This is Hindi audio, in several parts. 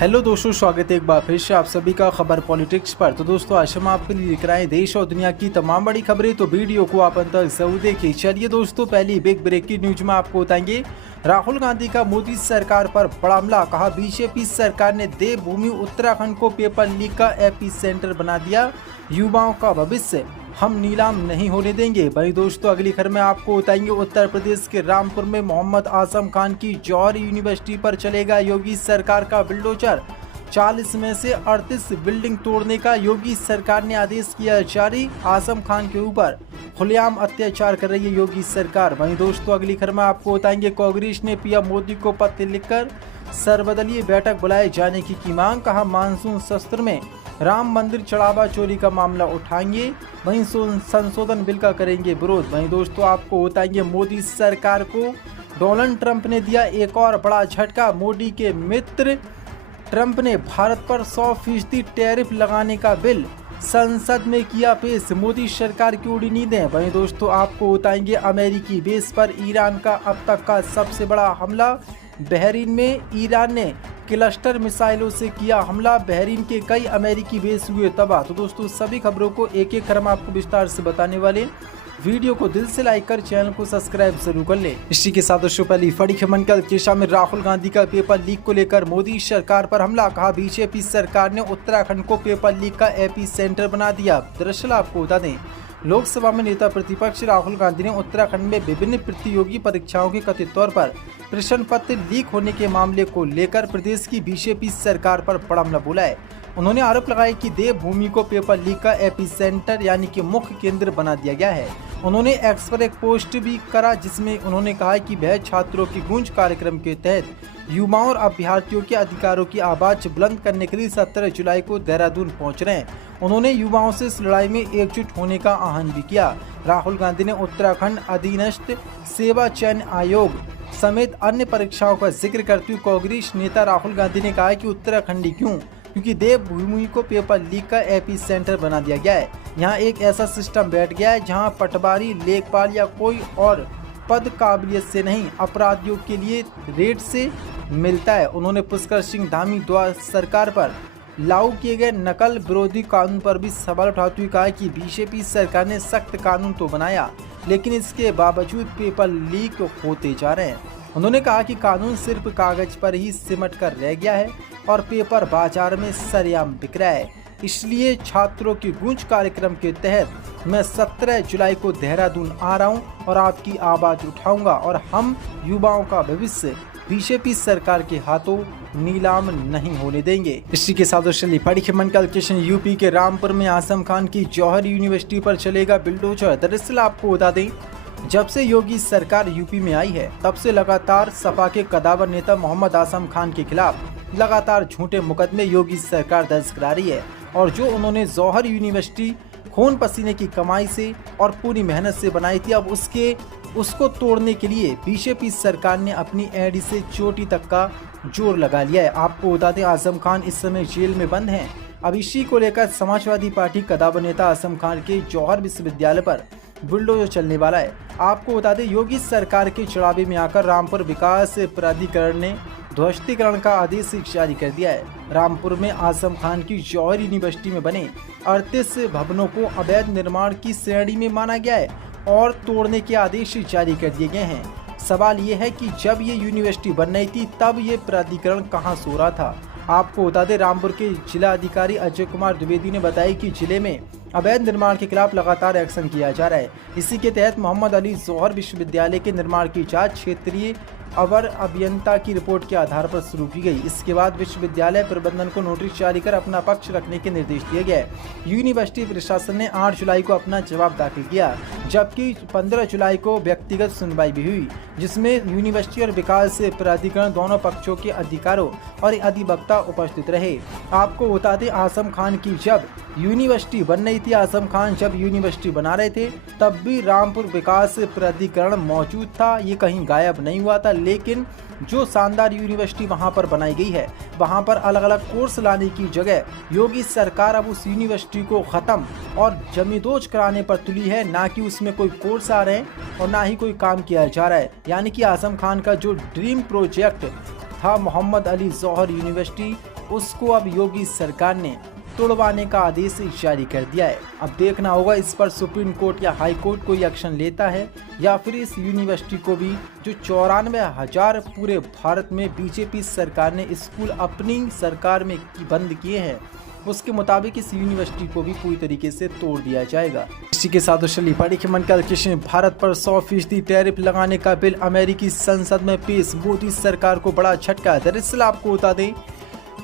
हेलो दोस्तों, स्वागत है एक बार फिर से आप सभी का खबर पॉलिटिक्स पर। तो दोस्तों, आज हम आपके लिए लेकर आए देश और दुनिया की तमाम बड़ी खबरें। तो वीडियो को आप अंत तक जरूर देखिए। चलिए दोस्तों, पहली बिग ब्रेकिंग न्यूज में आपको बताएंगे राहुल गांधी का मोदी सरकार पर बड़ा हमला। कहा बीजेपी सरकार ने देवभूमि उत्तराखंड को पेपर लीक का एपी सेंटर बना दिया, युवाओं का भविष्य हम नीलाम नहीं होने देंगे। वहीं दोस्तों, अगली खबर में आपको बताएंगे उत्तर प्रदेश के रामपुर में मोहम्मद आजम खान की जौहर यूनिवर्सिटी पर चलेगा योगी सरकार का बुलडोजर। 40 में से 38 बिल्डिंग तोड़ने का योगी सरकार ने आदेश किया जारी। आजम खान के ऊपर खुलेआम अत्याचार कर रही है योगी सरकार। वहीं दोस्तों, अगली खबर में आपको बताएंगे कांग्रेस ने पीएम मोदी को पत्र लिखकर सर्वदलीय बैठक बुलाए जाने की मांग। कहा मानसून सत्र में राम मंदिर चढ़ावा चोरी का मामला उठाएंगे, वहीं संशोधन बिल का करेंगे विरोध। वहीं दोस्तों, आपको बताएंगे मोदी सरकार को डोनाल्ड ट्रंप ने दिया एक और बड़ा झटका। मोदी के मित्र ट्रंप ने भारत पर 100% टैरिफ लगाने का बिल संसद में किया पेश। मोदी सरकार की उड़ी नींदें। वहीं दोस्तों, आपको बताएंगे अमेरिकी बेस पर ईरान का अब तक का सबसे बड़ा हमला। बहरीन में ईरान ने क्लस्टर मिसाइलों से किया हमला, बहरीन के कई अमेरिकी बेस हुए तबाह। तो दोस्तों, सभी खबरों को एक एक क्रम आपको विस्तार से बताने वाले। वीडियो को दिल से लाइक कर चैनल को सब्सक्राइब जरूर कर ले। इसी के साथ दोस्तों, पहली बड़ी खबर कल के शाम में राहुल गांधी का पेपर लीक को लेकर मोदी सरकार पर हमला। कहा बीजेपी सरकार ने उत्तराखंड को पेपर लीक का एपी सेंटर बना दिया। दरअसल आपको बता दें, लोकसभा में नेता प्रतिपक्ष राहुल गांधी ने उत्तराखंड में विभिन्न प्रतियोगी परीक्षाओं के कथित तौर पर प्रश्न पत्र लीक होने के मामले को लेकर प्रदेश की बीजेपी सरकार पर बड़ा हमला बोला है। उन्होंने आरोप लगाया कि देवभूमि को पेपर लीक का एपी सेंटर यानी कि मुख्य केंद्र बना दिया गया है। उन्होंने एक्स पर एक पोस्ट भी करा जिसमें उन्होंने कहा कि वह छात्रों की गूंज कार्यक्रम के तहत युवाओं और अभ्यर्थियों के अधिकारों की आवाज बुलंद करने के लिए 17 जुलाई को देहरादून पहुंच रहे हैं। उन्होंने युवाओं से इस लड़ाई में एकजुट होने का आह्वान भी किया। राहुल गांधी ने उत्तराखंड अधीनस्थ सेवा चयन आयोग समेत अन्य परीक्षाओं का जिक्र करते हुए कांग्रेस नेता राहुल गांधी ने कहा कि उत्तराखंडी क्यों, क्योंकि देवभूमि को पेपर लीक का एपी सेंटर बना दिया गया है। यहाँ एक ऐसा सिस्टम बैठ गया है जहाँ पटवारी, लेखपाल या कोई और पद काबिलियत से नहीं, अपराधियों के लिए रेट से मिलता है। उन्होंने पुष्कर सिंह धामी द्वारा सरकार पर लागू किए गए नकल विरोधी कानून पर भी सवाल उठाते हुए कहा कि बीजेपी सरकार ने सख्त कानून तो बनाया, लेकिन इसके बावजूद पेपर लीक होते जा रहे हैं। उन्होंने कहा कि कानून सिर्फ कागज पर ही सिमट कर रह गया है और पेपर बाजार में सरेआम बिक रहा है। इसलिए छात्रों की गूंज कार्यक्रम के तहत मैं 17 जुलाई को देहरादून आ रहा हूं और आपकी आवाज उठाऊंगा और हम युवाओं का भविष्य बीजेपी सरकार के हाथों नीलाम नहीं होने देंगे। इसी के साथ बड़ी खबर यूपी के रामपुर में आजम खान की जौहर यूनिवर्सिटी पर चलेगा बुलडोजर। दरअसल आपको बता दें, जब से योगी सरकार यूपी में आई है तब से लगातार सपा के कदावर नेता मोहम्मद आजम खान के खिलाफ लगातार झूठे मुकदमे योगी सरकार दर्ज करा रही है। और जो उन्होंने जौहर यूनिवर्सिटी खून पसीने की कमाई से और पूरी मेहनत से बनाई थी, अब उसको तोड़ने के लिए बीजेपी सरकार ने अपनी एड़ी से चोटी तक का जोर लगा लिया है। आपको बता दें, आजम खान इस समय जेल में बंद हैं। अब इसी को लेकर समाजवादी पार्टी कदावर नेता आजम खान के जौहर विश्वविद्यालय पर बुलडोजर चलने वाला है। आपको बता दें, योगी सरकार के चढ़ावे में आकर रामपुर विकास प्राधिकरण ने ध्वस्तीकरण का आदेश जारी कर दिया है। रामपुर में आजम खान की जौहर यूनिवर्सिटी में बने 38 भवनों को अवैध निर्माण की श्रेणी में माना गया है और तोड़ने के आदेश जारी कर दिए गए हैं। सवाल ये है कि जब ये यूनिवर्सिटी बन रही थी तब ये प्राधिकरण कहां सो रहा था। आपको बता दें, रामपुर के जिला अधिकारी अजय कुमार द्विवेदी ने बताया कि जिले में अवैध निर्माण के खिलाफ लगातार एक्शन किया जा रहा है। इसी के तहत मोहम्मद अली जौहर विश्वविद्यालय के निर्माण की जांच क्षेत्रीय अवर अभियंता की रिपोर्ट के आधार पर शुरू की गई। इसके बाद विश्वविद्यालय प्रबंधन को नोटिस जारी कर अपना पक्ष रखने के निर्देश दिए गए। यूनिवर्सिटी प्रशासन ने 8 जुलाई को अपना जवाब दाखिल किया, जबकि 15 जुलाई को व्यक्तिगत सुनवाई भी हुई, जिसमें यूनिवर्सिटी और विकास प्राधिकरण दोनों पक्षों के अधिकारों और अधिवक्ता उपस्थित रहे। आपको बता दें, आजम खान की जब यूनिवर्सिटी बन रही थी, आजम खान जब यूनिवर्सिटी बना रहे थे, तब भी रामपुर विकास प्राधिकरण मौजूद था, ये कहीं गायब नहीं हुआ था। लेकिन जो शानदार यूनिवर्सिटी वहां पर बनाई गई है, वहां पर अलग अलग कोर्स लाने की जगह योगी सरकार अब उस यूनिवर्सिटी को खत्म और जमींदोज कराने पर तुली है। ना कि उसमें कोई कोर्स आ रहे हैं और ना ही कोई काम किया जा रहा है। यानी कि आजम खान का जो ड्रीम प्रोजेक्ट था मोहम्मद अली जौहर यूनिवर्सिटी, उसको अब योगी सरकार ने तोड़वाने का आदेश जारी कर दिया है। अब देखना होगा इस पर सुप्रीम कोर्ट या हाई कोर्ट कोई एक्शन लेता है या फिर इस यूनिवर्सिटी को भी, जो 94,000 पूरे भारत में बीजेपी सरकार ने स्कूल अपनी सरकार में बंद किए हैं, उसके मुताबिक इस यूनिवर्सिटी को भी पूरी तरीके से तोड़ दिया जाएगा। इसी के साथ चलिए बड़ी खबर कल भारत पर 100% टैरिफ लगाने का बिल अमेरिकी संसद में पेश, मोदी सरकार को बड़ा झटका। दरअसल आपको बता दें,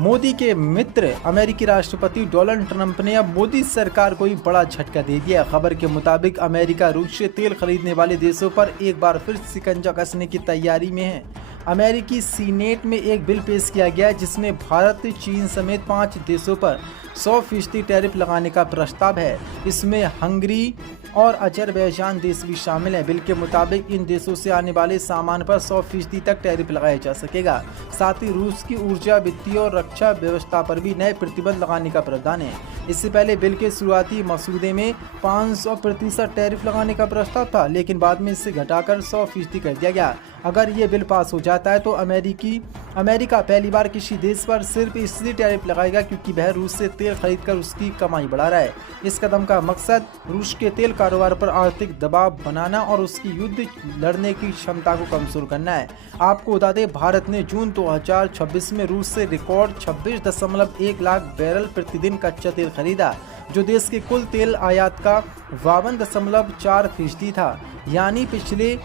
मोदी के मित्र अमेरिकी राष्ट्रपति डोनाल्ड ट्रंप ने अब मोदी सरकार को ही बड़ा झटका दे दिया। खबर के मुताबिक अमेरिका रूस से तेल खरीदने वाले देशों पर एक बार फिर शिकंजा कसने की तैयारी में है। अमेरिकी सीनेट में एक बिल पेश किया गया जिसमें भारत, चीन समेत 5 देशों पर 100% टैरिफ लगाने का प्रस्ताव है। इसमें हंगरी और अजरबैजान देश भी शामिल हैं। बिल के मुताबिक इन देशों से आने वाले सामान पर 100% तक टैरिफ लगाया जा सकेगा। साथ ही रूस की ऊर्जा, वित्तीय और रक्षा व्यवस्था पर भी नए प्रतिबंध लगाने का प्रावधान है। इससे पहले बिल के शुरुआती मसूदे में 500% टैरिफ लगाने का प्रस्ताव था, लेकिन बाद में इसे घटाकर 100% कर दिया गया। अगर ये बिल पास हो जाता है तो अमेरिका पहली बार किसी देश पर सिर्फ इसलिए टैरिफ लगाएगा क्योंकि वह रूस से तेल खरीदकर उसकी कमाई बढ़ा रहा है। इस कदम का मकसद रूस के तेल कारोबार पर आर्थिक दबाव बनाना और उसकी युद्ध लड़ने की क्षमता को कमजोर करना है। आपको बता दें, भारत ने जून 2026 में रूस से रिकॉर्ड 26.1 लाख बैरल प्रतिदिन कच्चा तेल खरीदा, जो देश के कुल तेल आयात का 52.4% था। यानी पिछले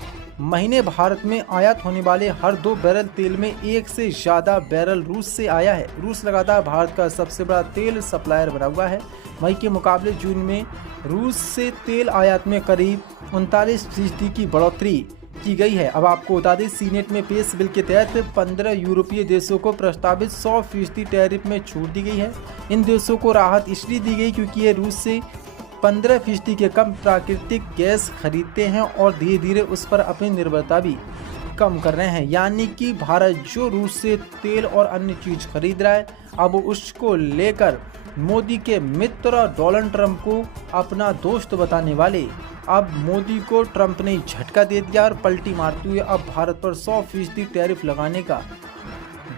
महीने भारत में आयात होने वाले हर 2 बैरल तेल में एक से ज़्यादा बैरल रूस से आया है। रूस लगातार भारत का सबसे बड़ा तेल सप्लायर बना हुआ है। मई के मुकाबले जून में रूस से तेल आयात में करीब 39% की बढ़ोतरी की गई है। अब आपको बता दें, सीनेट में पेश बिल के तहत 15 यूरोपीय देशों को प्रस्तावित 100% टैरिफ में छूट दी गई है। इन देशों को राहत इसलिए दी गई क्योंकि ये रूस से 15% के कम प्राकृतिक गैस खरीदते हैं और धीरे धीरे उस पर अपनी निर्भरता भी कम कर रहे हैं। यानी कि भारत जो रूस से तेल और अन्य चीज खरीद रहा है, अब उसको लेकर मोदी के मित्र डोनाल्ड ट्रंप को अपना दोस्त बताने वाले अब मोदी को ट्रंप ने झटका दे दिया और पलटी मारते हुए अब भारत पर 100% टैरिफ लगाने का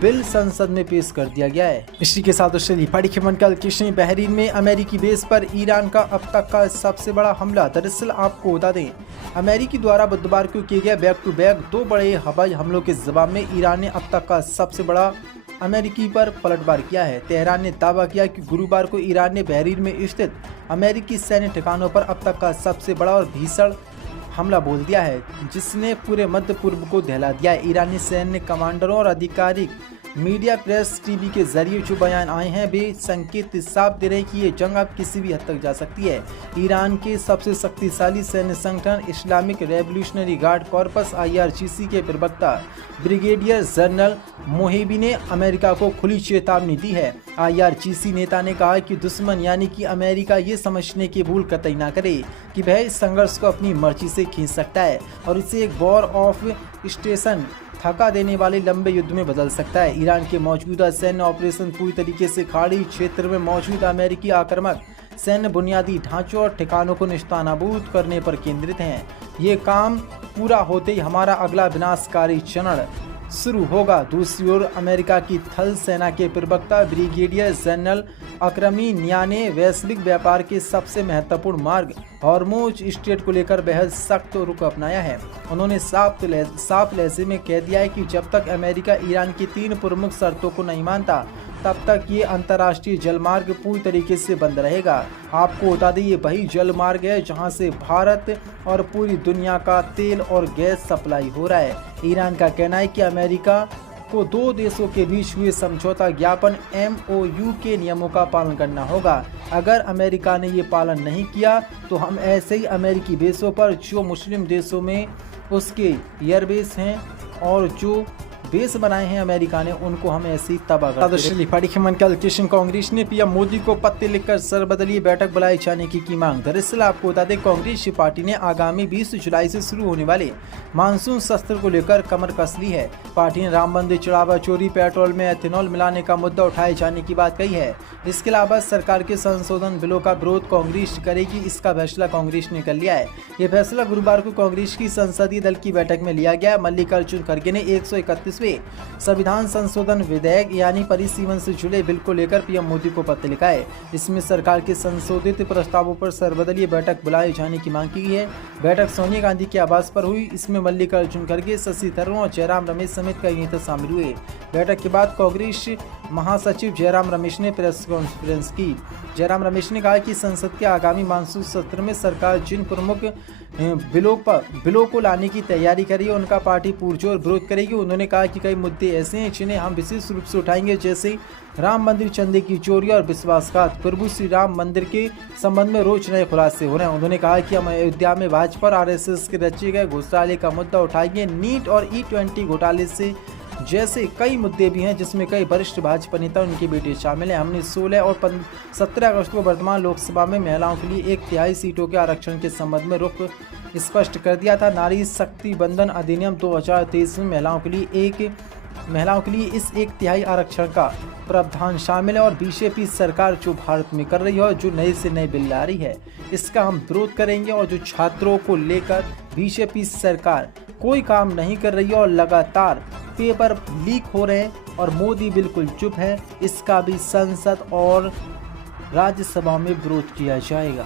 बिल संसद में पेश कर दिया गया है। इसी के साथ बड़ी खबर कल बहरीन में अमेरिकी बेस पर ईरान का अब तक का सबसे बड़ा हमला। दरअसल आपको बता दें, अमेरिकी द्वारा बुधवार को किए गए बैक टू बैक 2 बड़े हवाई हमलों के जवाब में ईरान ने अब तक का सबसे बड़ा अमेरिकी पर पलटवार किया है। तेहरान ने दावा किया कि गुरुवार को ईरान ने बहरीन में स्थित अमेरिकी सैन्य ठिकानों पर अब तक का सबसे बड़ा और भीषण हमला बोल दिया है, जिसने पूरे मध्य पूर्व को दहला दिया है। ईरानी सैन्य कमांडरों और आधिकारिक मीडिया प्रेस टीवी के जरिए जो बयान आए हैं, वे संकेत साफ दे रहे हैं कि ये जंग अब किसी भी हद तक जा सकती है। ईरान के सबसे शक्तिशाली सैन्य संगठन Islamic revolutionary guard corpus IRGC के प्रवक्ता ब्रिगेडियर जनरल मोहिबी ने अमेरिका को खुली चेतावनी दी है। IRGC नेता ने कहा कि दुश्मन यानी कि अमेरिका ये समझने की भूल कतई ना करे कि वह इस संघर्ष को अपनी मर्जी से खींच सकता है और इसे एक वॉर ऑफ स्टेशन थका देने वाले लंबे युद्ध में बदल सकता है। ईरान के मौजूदा सैन्य ऑपरेशन पूरी तरीके से खाड़ी क्षेत्र में मौजूद अमेरिकी आक्रामक सैन्य बुनियादी ढांचों और ठिकानों को निस्तानाबूद करने पर केंद्रित हैं। ये काम पूरा होते ही हमारा अगला विनाशकारी चरण शुरू होगा। दूसरी ओर अमेरिका की थल सेना के प्रवक्ता ब्रिगेडियर जनरल अक्रमीनिया ने वैश्विक व्यापार के सबसे महत्वपूर्ण मार्ग हॉर्मुज स्ट्रेट को लेकर बेहद सख्त रुख अपनाया है। उन्होंने साफ लहजे में कह दिया है कि जब तक अमेरिका ईरान की 3 प्रमुख शर्तों को नहीं मानता, तब तक ये अंतर्राष्ट्रीय जलमार्ग पूरी तरीके से बंद रहेगा। आपको बता दें, ये वही जलमार्ग है जहां से भारत और पूरी दुनिया का तेल और गैस सप्लाई हो रहा है। ईरान का कहना है कि अमेरिका को 2 देशों के बीच हुए समझौता ज्ञापन MOU के नियमों का पालन करना होगा। अगर अमेरिका ने ये पालन नहीं किया तो हम ऐसे ही अमेरिकी बेसों पर, जो मुस्लिम देशों में उसके एयरबेस हैं और जो बेस बनाए हैं अमेरिका ने, उनको हम ऐसी तबाह कर। कांग्रेस ने PM मोदी को पत्र लिखकर सर्वदलीय बैठक बुलाए जाने की मांग। दरअसल आपको बता दें, कांग्रेस पार्टी ने आगामी 20 जुलाई से शुरू होने वाले मानसून सत्र को लेकर कमर कस ली है। पार्टी ने राम मंदिर चढ़ावा चोरी, पेट्रोल में एथेनॉल मिलाने का मुद्दा उठाए जाने की बात कही है। इसके अलावा सरकार के संशोधन बिलों का विरोध कांग्रेस करेगी, इसका फैसला कांग्रेस ने कर लिया है। ये फैसला गुरुवार को कांग्रेस की संसदीय दल की बैठक में लिया गया। मल्लिकार्जुन खड़गे ने 131 21वें संविधान संशोधन विधेयक यानी परिसीमन से जुड़े बिल को लेकर पीएम मोदी को पत्र लिखा है। इसमें सरकार के संशोधित प्रस्तावों पर सर्वदलीय बैठक बुलाए जाने की मांग की गई है। बैठक सोनिया गांधी के आवास पर हुई। इसमें मल्लिकार्जुन खड़गे, शशि थरूर और जयराम रमेश समेत कई नेता शामिल हुए। बैठक के बाद कांग्रेस महासचिव जयराम रमेश ने प्रेस कॉन्फ्रेंस की। जयराम रमेश ने कहा कि संसद के आगामी मानसून सत्र में सरकार जिन प्रमुख बिलों को लाने की तैयारी करी उनका पार्टी पुरजोर विरोध करेगी। उन्होंने कहा कि कई मुद्दे ऐसे हैं जिन्हें हम विशेष रूप से उठाएंगे, जैसे राम मंदिर चंदे की चोरी और विश्वासघात। प्रभु श्री राम मंदिर के संबंध में रोज नए खुलासे हो रहे हैं। उन्होंने कहा कि हम अयोध्या में भाजपा और आरएसएस के रचे गए घोटाले का मुद्दा उठाएंगे। नीट और E20 घोटाले से जैसे कई मुद्दे भी हैं जिसमें कई वरिष्ठ भाजपा नेता और उनके बेटे शामिल हैं। हमने 16 और 17 अगस्त को वर्तमान लोकसभा में महिलाओं के लिए 1/3 सीटों के आरक्षण के संबंध में रुख स्पष्ट कर दिया था। नारी शक्ति बंधन अधिनियम 2023 में महिलाओं के लिए इस 1/3 आरक्षण का प्रावधान शामिल है और बीजेपी सरकार जो भारत में कर रही है और जो नए से नए बिल ला रही है, इसका हम विरोध करेंगे। और जो छात्रों को लेकर बीजेपी सरकार कोई काम नहीं कर रही है और लगातार पेपर लीक हो रहे हैं और मोदी बिल्कुल चुप है, इसका भी संसद और राज्यसभा में विरोध किया जाएगा।